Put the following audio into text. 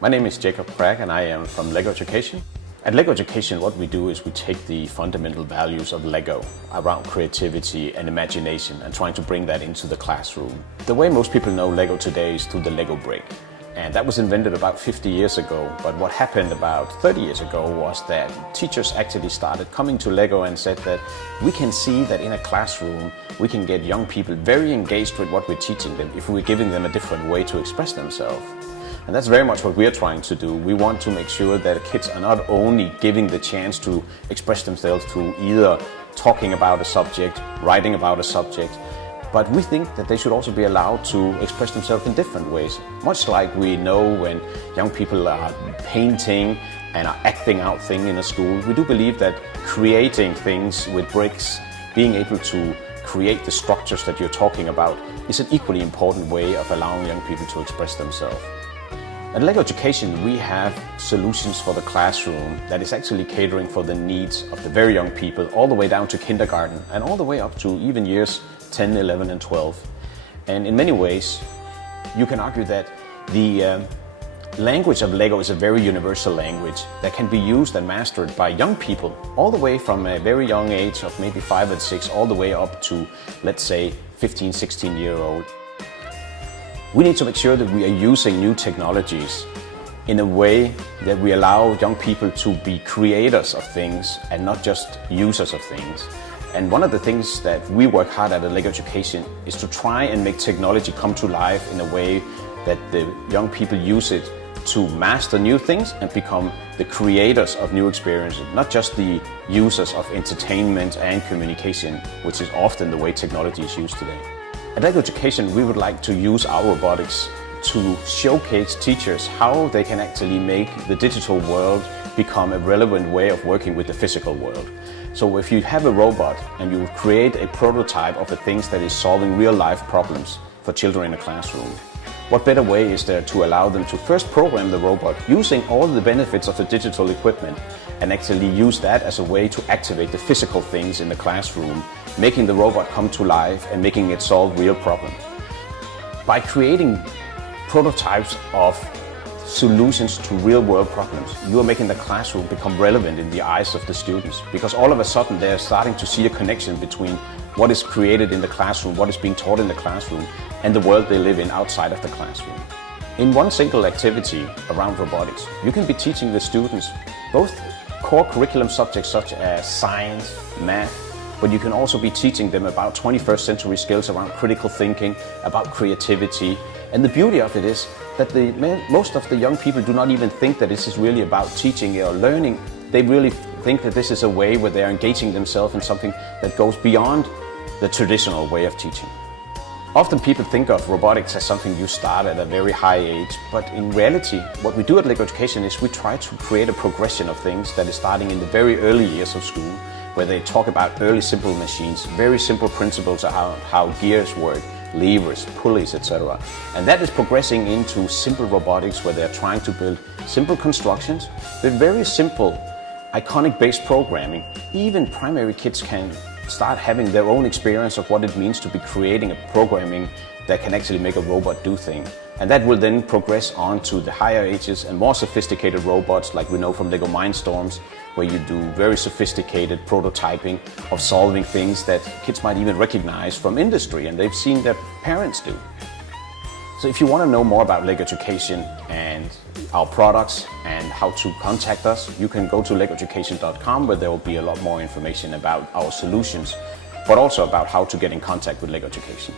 My name is Jacob Krag and I am from LEGO Education. At LEGO Education, what we do is we take the fundamental values of LEGO around creativity and imagination and trying to bring that into the classroom. The way most people know LEGO today is through the LEGO brick. And that was invented about 50 years ago, but what happened about 30 years ago was that teachers actually started coming to LEGO and said that we can see that in a classroom we can get young people very engaged with what we're teaching them if we're giving them a different way to express themselves. And that's very much what we're trying to do. We want to make sure that kids are not only given the chance to express themselves through either talking about a subject, writing about a subject, but we think that they should also be allowed to express themselves in different ways. Much like we know when young people are painting and are acting out things in a school, we do believe that creating things with bricks, being able to create the structures that you're talking about, is an equally important way of allowing young people to express themselves. At LEGO Education, we have solutions for the classroom that is actually catering for the needs of the very young people, all the way down to kindergarten and all the way up to even years 10, 11 and 12. And in many ways, you can argue that the language of LEGO is a very universal language that can be used and mastered by young people, all the way from a very young age of maybe 5 and 6, all the way up to, let's say, 15, 16-year-old. We need to make sure that we are using new technologies in a way that we allow young people to be creators of things and not just users of things. And one of the things that we work hard at LEGO Education is to try and make technology come to life in a way that the young people use it to master new things and become the creators of new experiences, not just the users of entertainment and communication, which is often the way technology is used today. At LEGO Education, we would like to use our robotics to showcase teachers how they can actually make the digital world become a relevant way of working with the physical world. So if you have a robot and you create a prototype of the things that is solving real-life problems for children in a classroom, what better way is there to allow them to first program the robot using all the benefits of the digital equipment and actually use that as a way to activate the physical things in the classroom, making the robot come to life and making it solve real problems. By creating prototypes of solutions to real-world problems, you are making the classroom become relevant in the eyes of the students, because all of a sudden they're starting to see a connection between what is created in the classroom, what is being taught in the classroom, and the world they live in outside of the classroom. In one single activity around robotics, you can be teaching the students both core curriculum subjects such as science, math, but you can also be teaching them about 21st century skills around critical thinking, about creativity. And the beauty of it is that most of the young people do not even think that this is really about teaching or learning. They really think that this is a way where they are engaging themselves in something that goes beyond the traditional way of teaching. Often people think of robotics as something you start at a very high age, but in reality, what we do at LEGO Education is we try to create a progression of things that is starting in the very early years of school, where they talk about early simple machines, very simple principles of how gears work, levers, pulleys, etc. And that is progressing into simple robotics where they're trying to build simple constructions with very simple iconic-based programming. Even primary kids can start having their own experience of what it means to be creating a programming that can actually make a robot do things. And that will then progress on to the higher ages and more sophisticated robots like we know from LEGO Mindstorms, where you do very sophisticated prototyping of solving things that kids might even recognize from industry and they've seen their parents do. So if you want to know more about LEGO Education and our products and how to contact us, you can go to legoeducation.com, where there will be a lot more information about our solutions, but also about how to get in contact with LEGO Education.